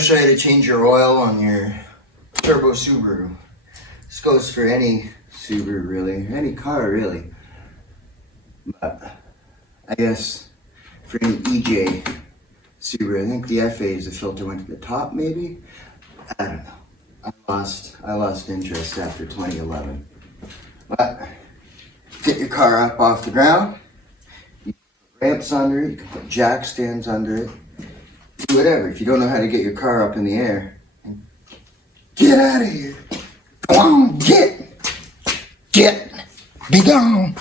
to show you how to change your oil on your turbo Subaru. This goes for any Subaru really, any car really. But I guess for any EJ Subaru, I think the FA's the filter went to the top maybe? I don't know. I lost interest after 2011. But get your car up off the ground. You can put ramps under it, you can put jack stands under it. Do whatever. If you don't know how to get your car up in the air, get out of here. Go on, be gone.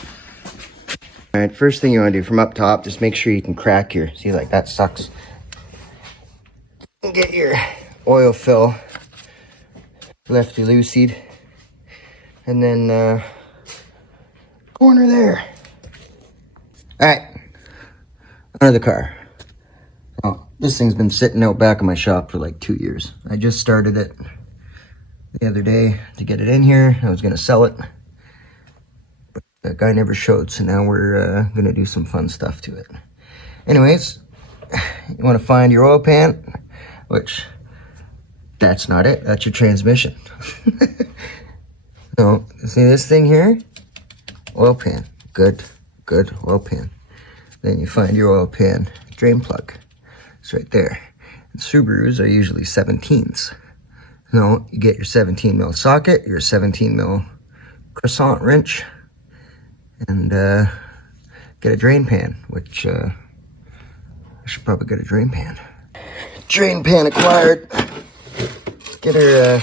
All right, first thing you want to do from up top, just make sure you can crack your, see, like that sucks. Get your oil fill lefty looseyed, and then corner there. All right, under the car. Oh, this thing's been sitting out back of my shop for like 2 years. I just started it the other day to get it in here. I was gonna sell it, but that guy never showed, so now we're gonna do some fun stuff to it. Anyways, you wanna find your oil pan, which that's not it, that's your transmission. So, see this thing here? Oil pan, good oil pan. Then you find your oil pan drain plug. It's right there. And Subarus are usually 17s. So you get your 17 mil socket, your 17 mil croissant wrench, and get a drain pan, which I should probably get a drain pan. Drain pan acquired. Let's get her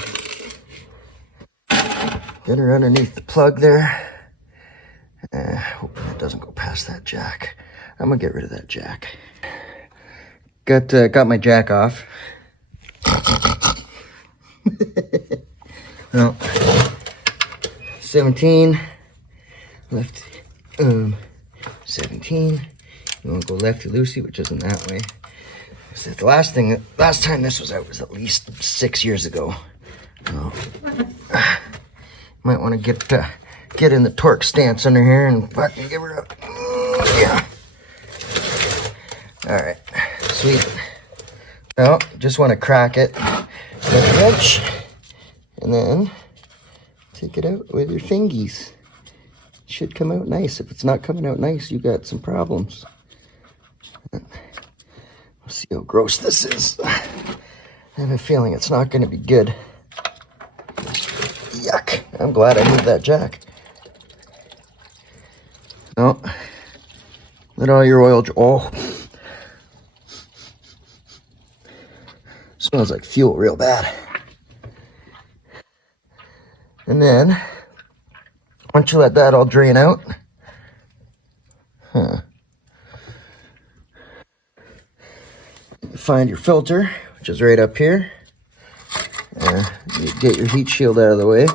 underneath the plug there. Hoping it doesn't go past that jack. I'm gonna get rid of that jack. Got my jack off. Well, 17 left, 17. You want to go lefty loosey, which isn't that way. So the last time this was out was at least 6 years ago. So, might want to get in the torque stance under here and fucking give her a, yeah. All right, sweet. Well, just want to crack it with a wrench, and then take it out with your fingies. Should come out nice. If it's not coming out nice, you got some problems. We'll see how gross this is. I have a feeling it's not going to be good. Yuck. I'm glad I moved that jack. Oh, let all your oil, oh. Smells like fuel real bad. And then, once you let that all drain out, find your filter, which is right up here. You get your heat shield out of the way.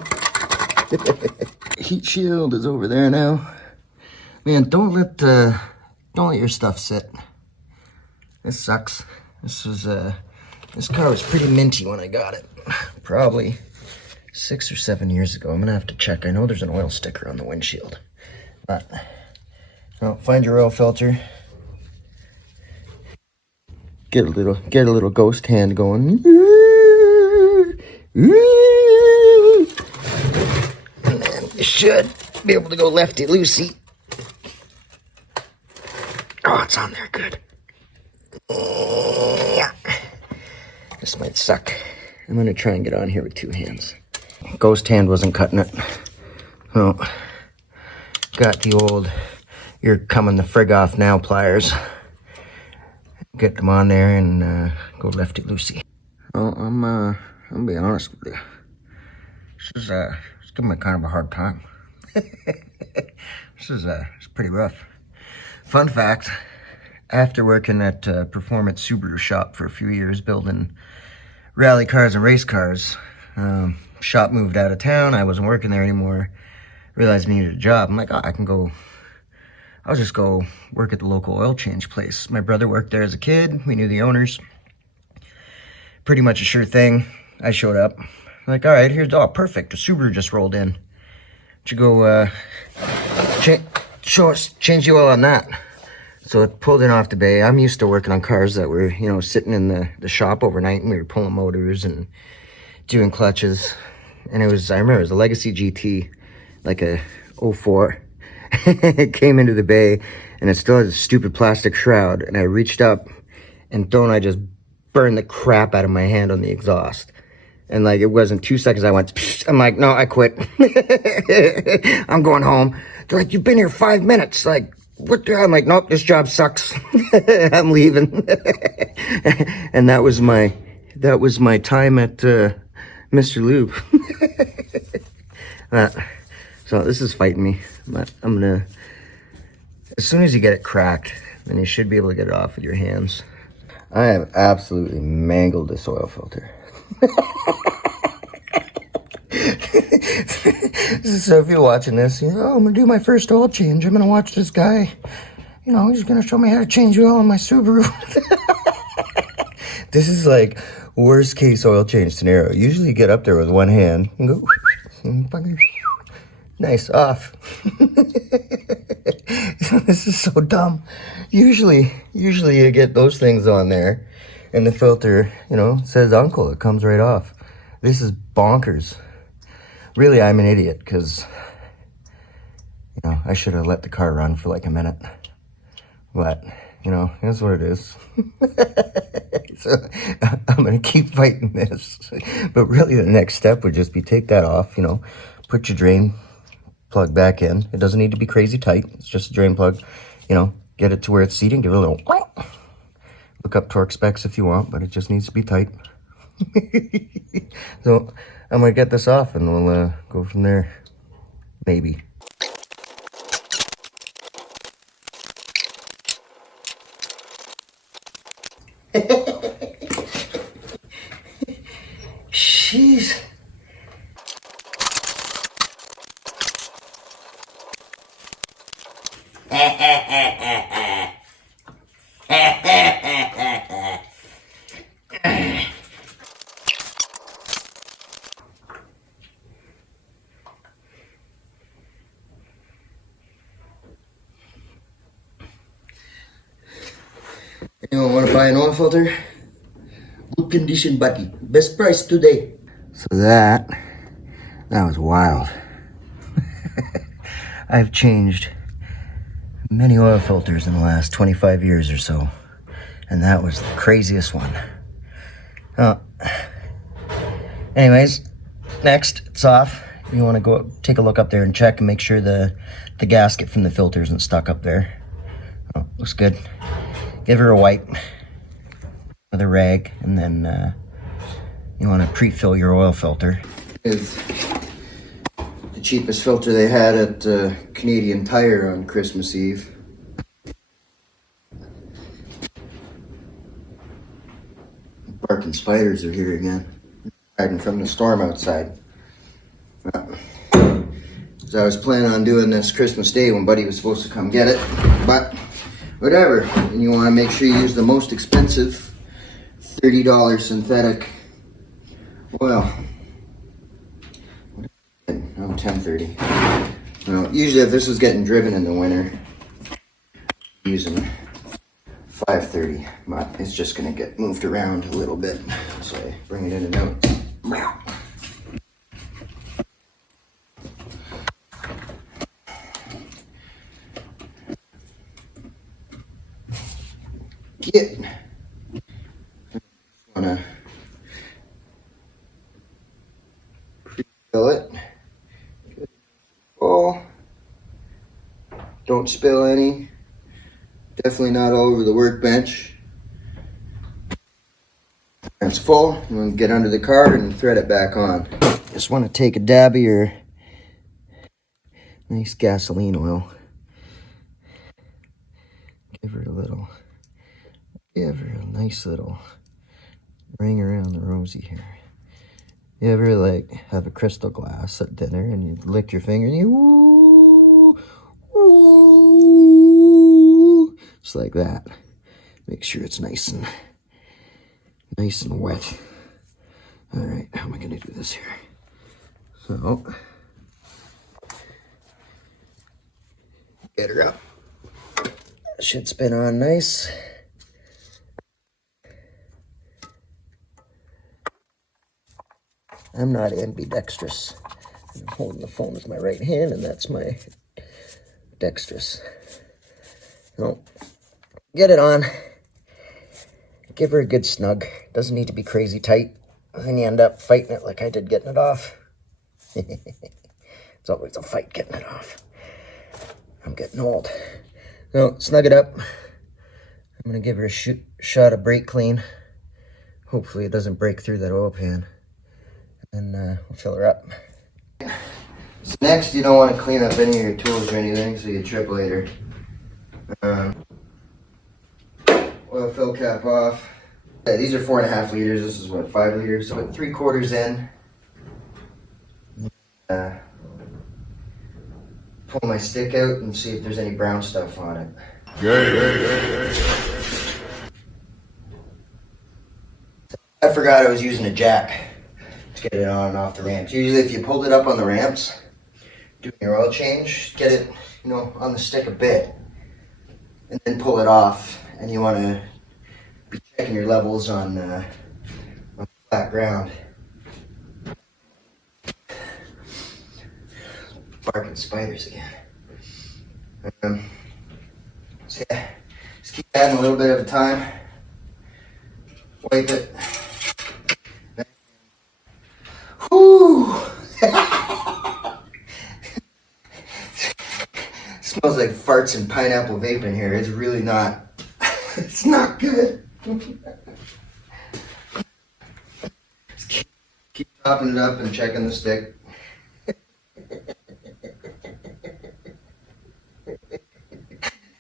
Heat shield is over there now. Man, don't let your stuff sit. This sucks. This car was pretty minty when I got it. Probably 6 or 7 years ago. I'm gonna have to check. I know there's an oil sticker on the windshield. But, well, find your oil filter. Get a little ghost hand going. And then you should be able to go lefty loosey. Oh, it's on there, good. Yeah. This might suck. I'm gonna try and get on here with 2 hands. Ghost hand wasn't cutting it. Oh, got the old, you're coming the frig off now pliers. Get them on there and go lefty loosey. Well, I'm gonna be honest with you. This is it's giving me kind of a hard time. It's pretty rough. Fun fact, after working at Performance Subaru shop for a few years building rally cars and race cars, shop moved out of town. I wasn't working there anymore. Realized I needed a job. I'm like, oh, I'll just go work at the local oil change place. My brother worked there as a kid. We knew the owners. Pretty much a sure thing. I showed up. I'm like, all right, here's, oh, perfect. The Subaru just rolled in. Why don't you go change the oil on that? So I pulled in off the bay. I'm used to working on cars that were, you know, sitting in the shop overnight, and we were pulling motors and doing clutches. And I remember it was a Legacy GT, like a '04. It came into the bay, and it still has a stupid plastic shroud. And I reached up, and don't I just burned the crap out of my hand on the exhaust. And like, it wasn't 2 seconds, I went, psh. I'm like, no, I quit. I'm going home. They're like, you've been here 5 minutes. Like, what the hell? I'm like, nope, this job sucks. I'm leaving. And that was my time at Mr. Lube. So this is fighting me. But I'm gonna, as soon as you get it cracked, then you should be able to get it off with your hands. I have absolutely mangled this oil filter. So if you're watching this, you know, oh, I'm gonna do my first oil change. I'm gonna watch this guy. You know, he's gonna show me how to change oil on my Subaru. This is like worst case oil change scenario. Usually you get up there with one hand and go, and fucking, nice, off. This is so dumb. Usually you get those things on there and the filter, you know, says uncle, it comes right off. This is bonkers. Really, I'm an idiot because, you know, I should have let the car run for like a minute. But, you know, here's what it is. So I'm going to keep fighting this. But really the next step would just be take that off, you know, put your drain plug back in. It doesn't need to be crazy tight. It's just a drain plug. You know, get it to where it's seating, give it a little, look up torque specs if you want, but it just needs to be tight. So I'm going to get this off and we'll go from there. Maybe. Jeez. Anyone want to buy an oil filter? Good condition, buddy. Best price today. So that was wild. I've changed many oil filters in the last 25 years or so, and that was the craziest one. Anyways, next, it's off. You want to go take a look up there and check and make sure the gasket from the filter isn't stuck up there. Oh, looks good. Give her a wipe with a rag, and then you want to pre-fill your oil filter. Is the cheapest filter they had at Canadian Tire on Christmas Eve. Barking spiders are here again, hiding from the storm outside. So I was planning on doing this Christmas Day when Buddy was supposed to come get it, but whatever. And you want to make sure you use the most expensive $30 synthetic oil. Oh, $10.30. Now, usually if this was getting driven in the winter, I'm using $5.30, but it's just going to get moved around a little bit. So I bring it in and out. Just want to pre-fill it. Full. Don't spill any. Definitely not all over the workbench. When it's full, I'm going to get under the car and thread it back on. Just want to take a dab of your nice gasoline oil. Give her a nice little ring around the rosy here. You ever like have a crystal glass at dinner and you lick your finger and you woo, woo, just like that. Make sure it's nice and wet. All right, how am I gonna do this here? So get her up. Should spin on nice. I'm not ambidextrous. I'm holding the phone with my right hand, and that's my dexterous. No, get it on. Give her a good snug. Doesn't need to be crazy tight. Then you end up fighting it like I did getting it off. It's always a fight getting it off. I'm getting old. No, snug it up. I'm going to give her a shot of brake clean. Hopefully it doesn't break through that oil pan. And we'll fill her up. So next, you don't want to clean up any of your tools or anything, so you trip later. Oil fill cap off. Yeah, these are 4.5 liters. This is what, 5 liters? So put 3/4 in. Pull my stick out and see if there's any brown stuff on it. I forgot I was using a jack to get it on and off the ramps. Usually if you pulled it up on the ramps, doing your oil change, get it, on the stick a bit, and then pull it off. And you want to be checking your levels on flat ground. Barking spiders again. So yeah, just keep adding a little bit at a time. Wipe it. Whew! Smells like farts and pineapple vape in here. It's really not. It's not good. Just keep topping it up and checking the stick.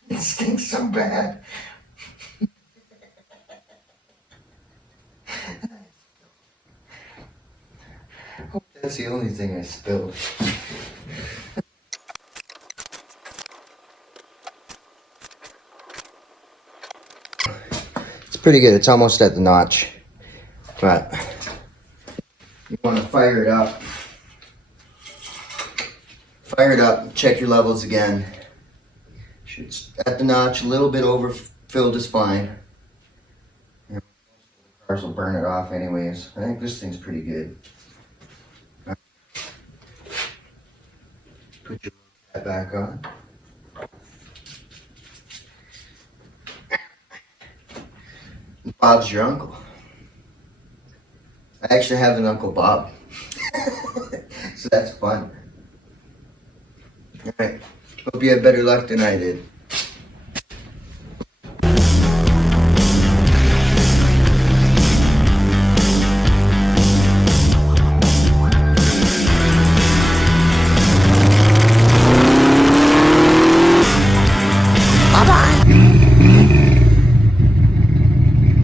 It stinks so bad. I hope that's the only thing I spilled. It's pretty good. It's almost at the notch. But you want to fire it up. Fire it up. Check your levels again. Should at the notch, a little bit overfilled is fine. Cars will burn it off anyways. I think this thing's pretty good. Put your cap back on. Bob's your uncle. I actually have an Uncle Bob. So that's fun. Alright. Hope you have better luck than I did.